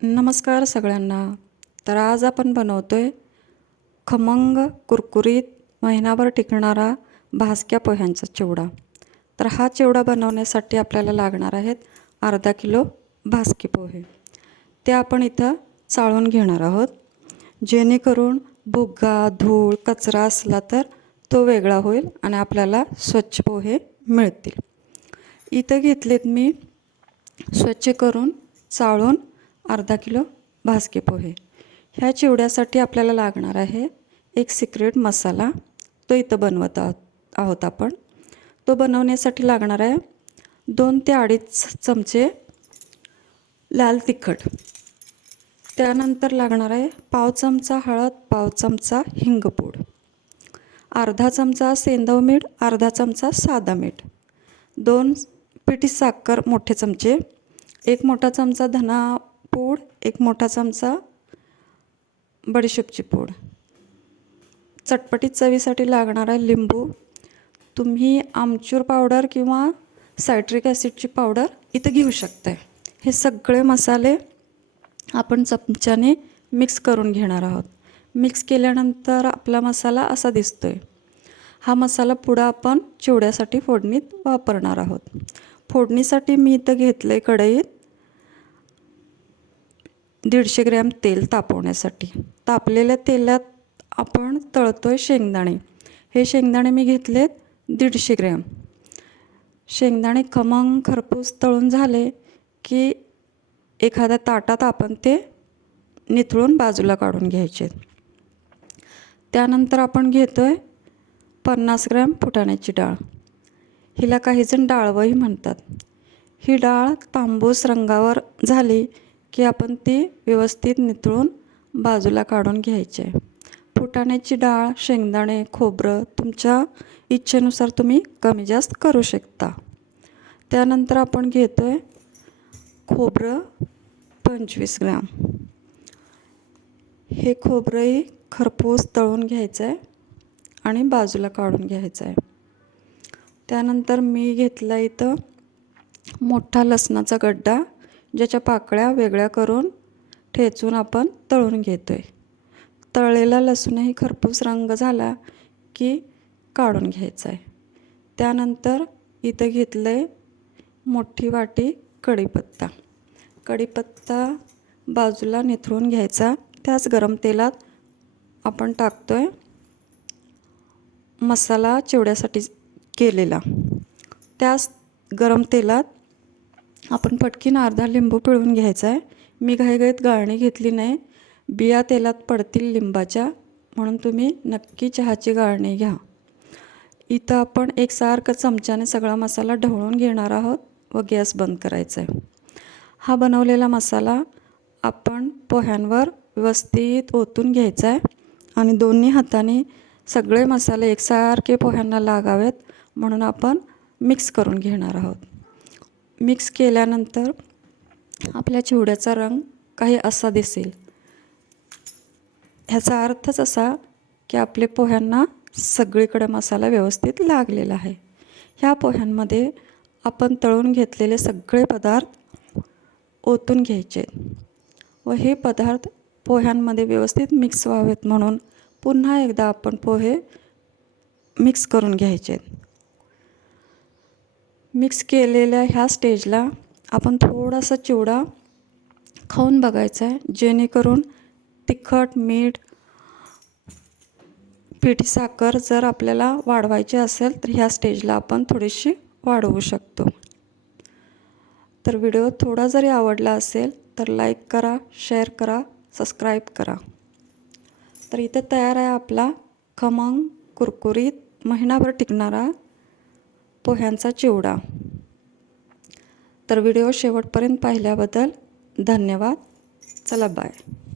नमस्कार सगळ्यांना. तर आज आपण बनवतोय खमंग कुरकुरीत महिनाभर टिकणारा भाजक्या पोह्यांचा चिवडा. तर हा चिवडा बनवण्यासाठी आपल्याला लागणार आहेत अर्धा किलो भाजके पोहे. ते आपण इथं चाळून घेणार आहोत, जेणेकरून भुगा धूळ कचरा असला तर तो वेगळा होईल आणि आपल्याला स्वच्छ पोहे मिळतील. इथं घेतलेत मी स्वच्छ करून चाळून अर्धा किलो भाजके पोहे. ह्या चिवड्यासाठी आपल्याला लागणार आहे एक सिक्रेट मसाला. तो इथं बनवत आहोत आपण. तो बनवण्यासाठी लागणार आहे 2 ते 2.5 चमचे लाल तिखट. त्यानंतर लागणार आहे पाव चमचा हळद, पाव चमचा हिंगपूड, अर्धा चमचा सेंधव मीठ, अर्धा चमचा साधा मीठ, 2 पिठी साखर मोठे चमचे, 1 मोठा चमचा धना पूड, 1 मोठा चमचा बडीशेपची पूड. चटपटीत चवीसाठी लागणार आहे लिंबू. तुम्ही आमचूर पावडर किंवा सायट्रिक ॲसिडची पावडर इथं घेऊ शकता. हे सगळे मसाले आपण चमच्याने मिक्स करून घेणार आहोत. मिक्स केल्यानंतर आपला मसाला असा दिसतोय. हा मसाला पुढं आपण चिवड्यासाठी फोडणीत वापरणार आहोत. फोडणीसाठी मी इथं घेतलं आहे कढईत 150 ग्रॅम तेल तापवण्यासाठी. तापलेल्या तेलात आपण तळतोय शेंगदाणे. हे शेंगदाणे मी घेतलेत 150 ग्रॅम. शेंगदाणे खमंग खरपूस तळून झाले की एखाद्या ताटात आपण ते निथळून बाजूला काढून घ्यायचे. त्यानंतर आपण घेतोय 50 ग्रॅम फुटाण्याची डाळ. हिला काहीजण डाळवही म्हणतात. ही डाळ तांबूस रंगावर झाली की आपण ती व्यवस्थित निथळून बाजूला काढून घ्यायची आहे. फुटाण्याची डाळ, शेंगदाणे, खोबरं तुमच्या इच्छेनुसार तुम्ही कमी जास्त करू शकता. त्यानंतर आपण घेतोय खोबरं 25 ग्रॅम. हे खोबरंही खरपूस तळून घ्यायचं आहे आणि बाजूला काढून घ्यायचं आहे. त्यानंतर मी घेतला इथं मोठा लसणाचा गड्डा, ज्याच्या पाकळ्या वेगळ्या करून ठेचून आपण तळून घेतोय. तळलेला लसूणही खरपूस रंग झाला की काढून घ्यायचा आहे. त्यानंतर इथं घेतलं आहे मोठी वाटी कढीपत्ता. कढीपत्ता बाजूला निथळून घ्यायचा. त्याच गरम तेलात आपण टाकतोय मसाला चिवड्यासाठी केलेला. त्याच गरम तेलात आपण पटकीन अर्धा लिंबू पिळून घ्यायचा आहे. मी घाईघाईत गाळणी घेतली नाही, बिया तेलात पडतील लिंबाच्या, म्हणून तुम्ही नक्की चहाची गाळणी घ्या. इथं आपण एकसारखं चमच्याने सगळा मसाला ढवळून घेणार आहोत व गॅस बंद करायचा आहे. हा बनवलेला मसाला आपण पोह्यांवर व्यवस्थित ओतून घ्यायचा आहे आणि दोन्ही हाताने सगळे मसाले एकसारखे पोह्यांना लागावेत म्हणून आपण मिक्स करून घेणार आहोत. मिक्स केल्यानंतर आपल्या चिवड्याचा रंग काही असा दिसेल. ह्याचा अर्थच असा की आपले पोह्यांना सगळीकडे मसाला व्यवस्थित लागलेला आहे. ह्या पोह्यांमध्ये आपण तळून घेतलेले सगळे पदार्थ ओतून घ्यायचे व हे पदार्थ पोह्यांमध्ये व्यवस्थित मिक्स व्हावेत म्हणून पुन्हा एकदा आपण पोहे मिक्स करून घ्यायचे. मिक्स केलेल्या ह्या स्टेजला आपण थोडासा चिवडा खाऊन बघायचा आहे, जेणेकरून तिखट, मीठ, पिठी साखर जर आपल्याला वाढवायची असेल तर ह्या स्टेजला आपण थोडीशी वाढवू शकतो. तर व्हिडिओ थोडा जरी आवडला असेल तर लाईक करा, शेअर करा, सबस्क्राईब करा. तर इथे तयार आहे आपला खमंग कुरकुरीत महिनाभर टिकणारा पोह्यांचा चिवडा. तर व्हिडिओ शेवटपर्यंत पाहिल्याबद्दल धन्यवाद. चला बाय.